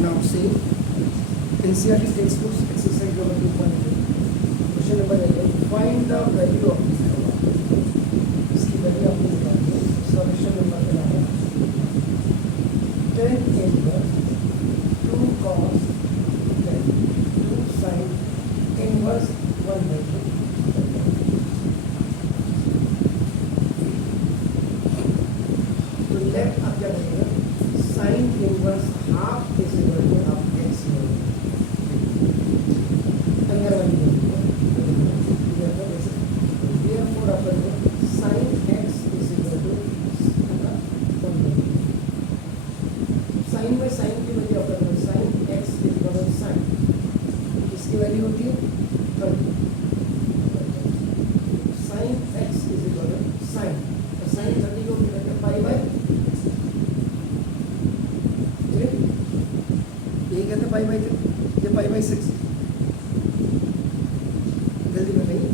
Now see, NCERT textbooks exercise number 2.2. Question number 11. Find the value of this number. इसकी value आपको निकालनी है. Solution number क्या है? 10 inverse 2 cos 10 2 sin inverse 1/2. तो लेफ्ट आप क्या करेंगे? Sin inverse half is equal to half x square. अंदर वाली therefore अपन को sin x is equal to sin में sin की वैल्यू अपन को sin x is equal to sin किसकी वैल्यू होती है 30. sin x is equal to sin तो sin 30 को क्या कहते हैं पाई बाय 3 ये कहते हैं पाई बाय 3 ये पाई बाय 6 जल्दी बताइए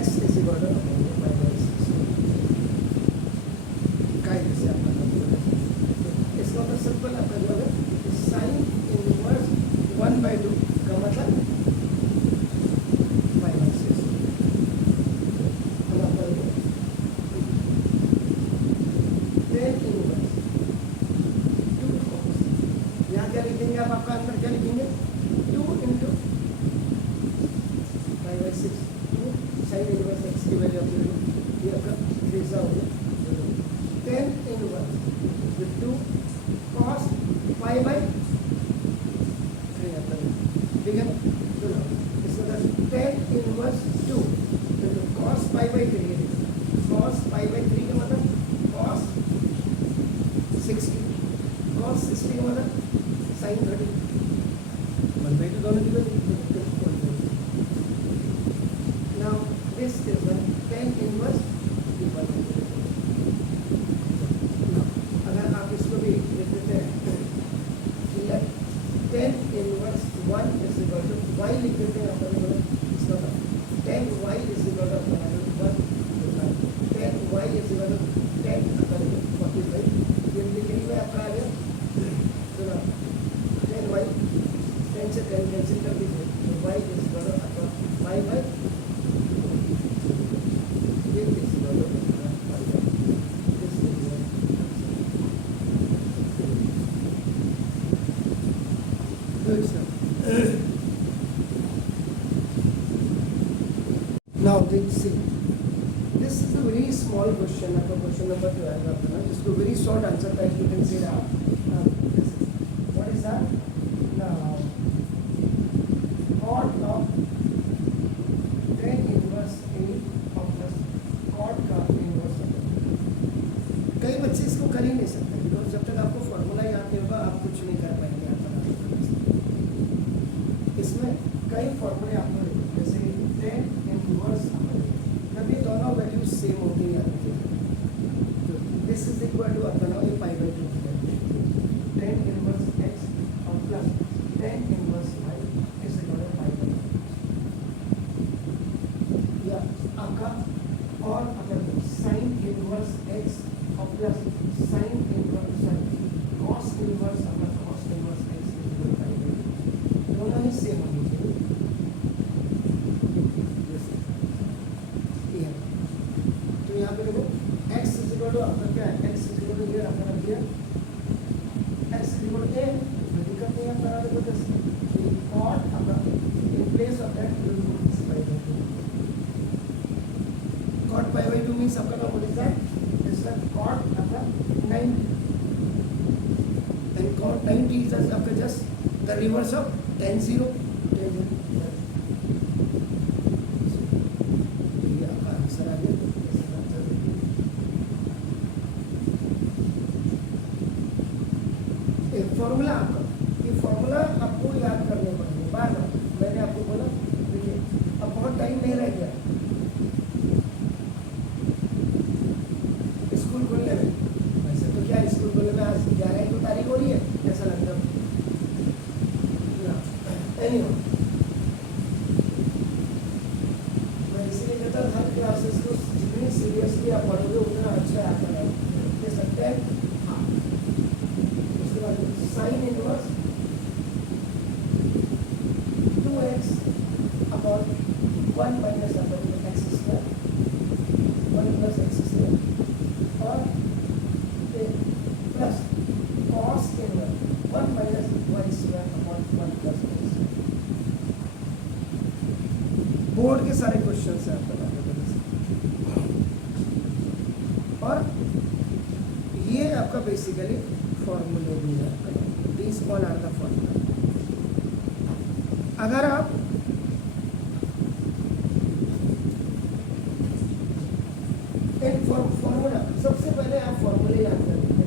x is equal to pi by 6 काय जैसे आपका इसका मतलब सिंपल आपका जो है sin इनवर्स 1/2 का मतलब पाई बाय 6 अब आप करेंगे 10 इनवर्स 2 cos यहाँ क्या लिखेंगे आप आपका आंसर क्या लिखेंगे 2 into pi by 6 2 sin inverse x की वैल्यू आपको ये आपका हिस्सा हो गया 10 इनवर्स 2 cos पाई बाय 3 आता है ठीक है तो इसका 10 इनवर्स 2 तो cos पाई बाय 3 है cos पाई बाय 3 का मतलब cos 60 cos 60 का मतलब sin 30 1/2 दोनों की value now this is 10 inverse 1/2 अगर आप इसको भी लिख देते हैं 10 inverse 1 is equal to y लिख देते हैं अपन लोग इसका 10y is equal to 1 10y is equal to 10 अपन 45 ये लिखने में आपका आ गया तो 10y 10 से 10 कैंसिल कर दीजिए तो y is equal to आपका 5/2 ये is equal to good sir. Now let's see. This is a very small question. आपका question number 12 आपका जिसको very short answer type you can say that. This is what is that? Now cot of 10 inverse a of plus cot का inverse a. कई बच्चे इसको कर ही नहीं सकते because जब तक आपको फॉर्मूला याद नहीं होगा आप कुछ नहीं कर पाएंगे आप इसमें कई फॉर्मूले आपको जैसे 10 इनवर्स जब ये दोनों वैल्यूज सेम होती हैं तो दिस इज इक्वल टू आप बनाओ ये पाई बाय 2 10 इनवर्स x और plus 10 inverse y is equal to pi by 2 या आपका और अगर sin इनवर्स x और plus sin inverse cos inverse अगर cos inverse x is equal to pi by 2 दोनों ही सेम होनी चाहिए तो यहाँ पे देखो x इज इक्वल टू आपका क्या है x इज इक्वल टू ये आपका रख दिया x is equal to a दिक्कत नहीं है बना देखो जैसे और आपका in place of that will put this pi by 2 cot pi by 2 means आपका what is that this is cot आपका 90 एंड cot 90 इज आपका जस्ट द रिवर्स ऑफ 10 0 ये आपका आंसर आ गया एक फॉर्मूला आपका ये फॉर्मूला आपको याद करने पड़ेंगे बार बार मैंने आपको बोला देखिए अब बहुत टाइम नहीं रह गया स्कूल खोलने में वैसे तो क्या स्कूल खोलने में आज 11 तारीख हो रही है ऐसा लगता है anyway मैं इसलिए कहता था हर क्लासेस को जितनी सीरियसली आप पढ़ोगे उतना अच्छा आता है ये सकता है हाँ plus cos inverse 1 minus y square upon 1 plus y square. Board के सारे क्वेश्चन हैं आपका और ये आपका बेसिकली फॉर्मूले भी है। These all are the formula. अगर आप एक फॉर्मूला, सबसे पहले आप फॉर्मूले याद कर लीजिए।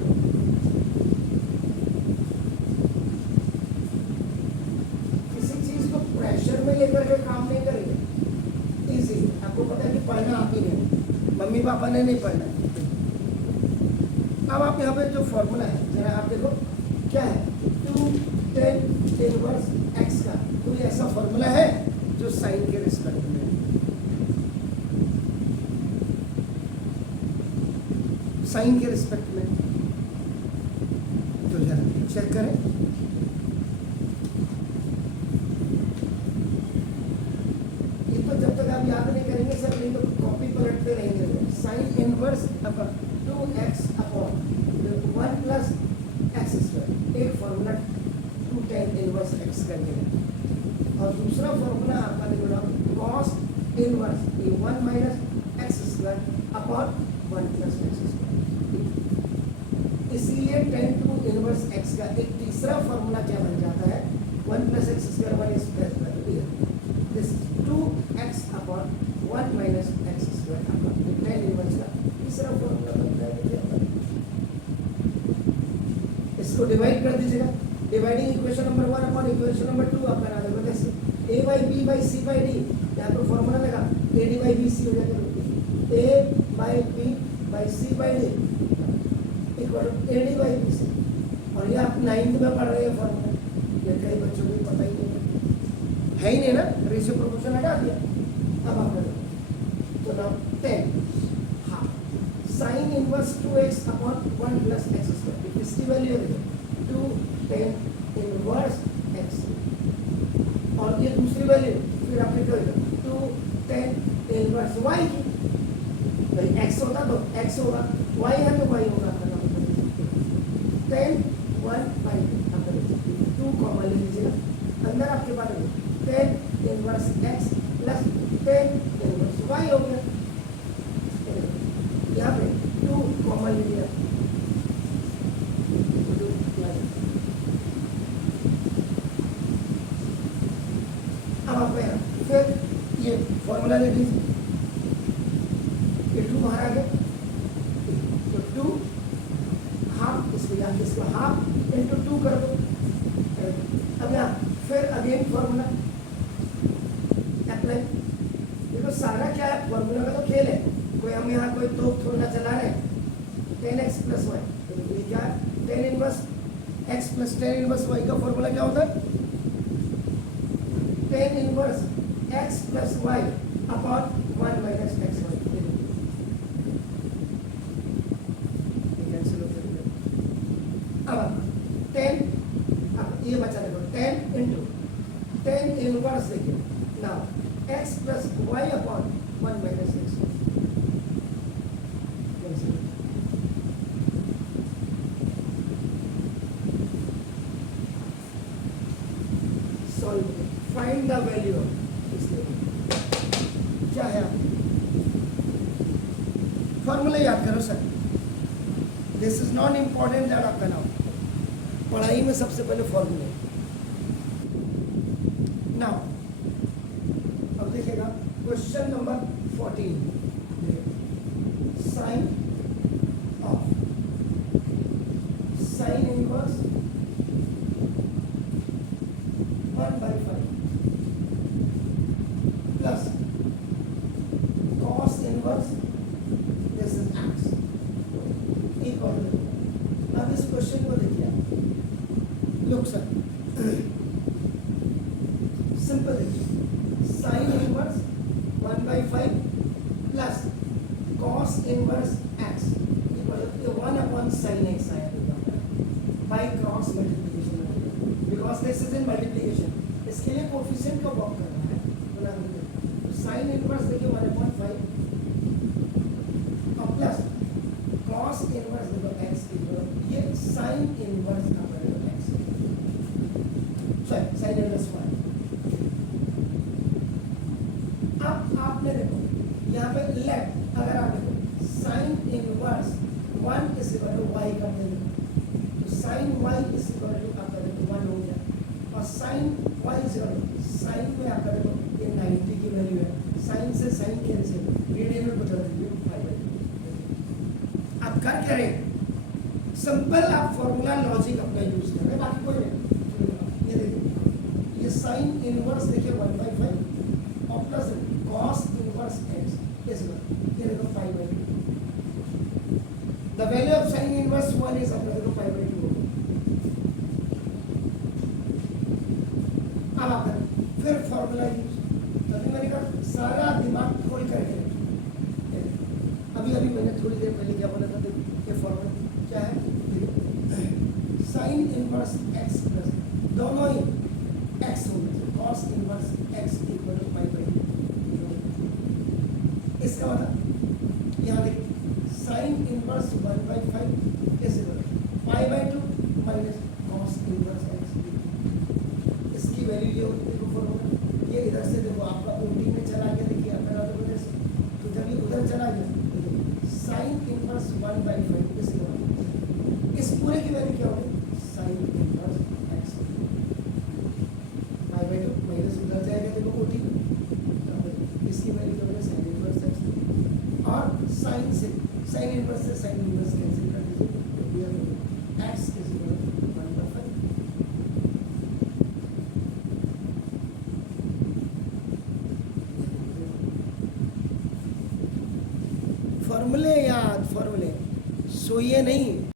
किसी चीज को प्रेशर में लेकर के काम नहीं करेंगे, इजी। आपको पता है कि पढ़ना आप ही नहीं, मम्मी पापा ने नहीं पढ़ना। अब आप यहाँ पे जो फॉर्मूला है जरा आप देखो क्या है, 2 tan इनवर्स x का कोई ऐसा फॉर्मूला है जो साइन के रिस्पेक्ट में है? साइन के रिस्पेक्ट में तो जरा चेक करें। ये तो जब तक आप याद नहीं करेंगे सर, नहीं तो कॉपी पलटते रहेंगे। Sine inverse upon 2x upon 1 plus x square, एक फॉर्मूला 2 tan इनवर्स x का है। और दूसरा फॉर्मूला आपका निकला cos inverse 1 minus x square upon 1 plus x square. इसीलिए tan 2 इनवर्स x का एक तीसरा फॉर्मूला क्या बन जाता है, 1 plus x square 1 square, this 2x upon 1 minus x square upon tan inverse का तीसरा फॉर्मूला बनता है। इसको डिवाइड कर दीजिएगा। Dividing equation number 1 upon equation number 2 आपका ना देखो कैसे, a by B by C by D, यहाँ पर फॉर्मूला लगा a D by B C हो जाएगा, a by B by C by D equal a D by B सी। और ये आप 9th में पढ़ रहे हैं फॉर्मूला, ये कई बच्चों को पता ही नहीं है ही नहीं ना, रेशियो प्रोपोर्शन हटा दिया। अब आप करो तो now 10 half sine inverse 2x upon 1 plus x square, इसकी वैल्यू है 2 tan इनवर्स x, और ये दूसरी वैल्यू फिर आपने क्या होगा 2 tan इनवर्स y की। भाई x होता तो x होगा, y है तो y होगा। tan 1 by 2 कॉमन ले लीजिएगा, अंदर आपके पास tan inverse x plus tan inverse y हो गया। यहाँ पे 2 कॉमन ले लिया, अब आप फिर ये फॉर्मूला ले लीजिए, ये 2 बाहर आ गया तो 2 हाफ, इसको यहाँ इसको हाफ इंटू 2 कर दो। अब यहाँ फिर अगेन फॉर्मूला अप्लाई। देखो सारा क्या है, फॉर्मूला का तो खेल है, कोई हम यहाँ कोई तोप थोड़ा चला रहे हैं। 10x प्लस वाई, ये क्या है, tan inverse x plus tan inverse y का फॉर्मूला क्या होता है, tan inverse x plus y upon 1 minus x y. Cancel हो जाएगा। अब 10, अब ये बचा देखो 10 इंटू tan इनवर्स, देखिए now x plus y upon 1 minus x. Find the value of इसलिए क्या है, फॉर्मूला याद करो sir, this is not important that आपका नाम, पढ़ाई में सबसे पहले फॉर्मूले। नाउ अब देखिएगा question number 14, sine of sine inverse 1 by 5 plus cos inverse, this is x equal to, अब इस क्वेश्चन को देखिए, लुक सर सिंपल देखिए, sine inverse 1 by 5 plus cos inverse x equal to 1 upon sin x आया by cross multiplication, because this is in multiplication, इसके लिए coefficient का work करना है। तो साइन इनवर्स देखिए 1/5 और प्लस cos इनवर्स देखो x इक्वल, ये वाई इज इक्वल टू आपका देखो 1 हो गया, और sine y is equal to, sine में आपका देखो ये 90 की वैल्यू है, साइन से साइन कैंसिल, रेडियन में बदल दीजिए पाई बाई टू। आप कर क्या रहे, सिंपल आप फॉर्मूला लॉजिक अपना यूज कर रहे हैं, बाकी कोई नहीं। ये देखिए ये साइन इनवर्स देखिए 1/5 और plus cos inverse x is equal, ये देखो पाई by to. The value of sine inverse 1 is अपना देखो पाई बाई टू। अब आप फिर फॉर्मूला यूज, तभी मैंने कहा सारा दिमाग खोल करके, अभी मैंने थोड़ी देर पहले क्या बोला था, ये फॉर्मूला क्या है, साइन इनवर्स एक्स प्लस दोनों ही एक्स होंगे, cos inverse x equal to pi by two. इसका मतलब यहाँ देखिए sine inverse 1/5 is equal pi by two minus cos inverse x, इसकी वैल्यू ये होती है फॉर्मूला, ये इधर से देखो आपका ओटी में चला गया, देखिए अपना वजह से, तो जब ये उधर चला गया साइन इनवर्स 1/5 इज इक्वल, इस पूरे की वैल्यू क्या होगी, sine inverse x pi by two minus उधर जाएगा देखो ओटी, इसकी वैल्यू क्या होगी साइन इनवर्स एक्स, और साइन से साइन इनवर्स से साइन इनवर्स कैंसिल कर दीजिए, एक्स इज इक्वल टू 1/5। फॉर्मूले याद, फॉर्मूले सोइए नहीं।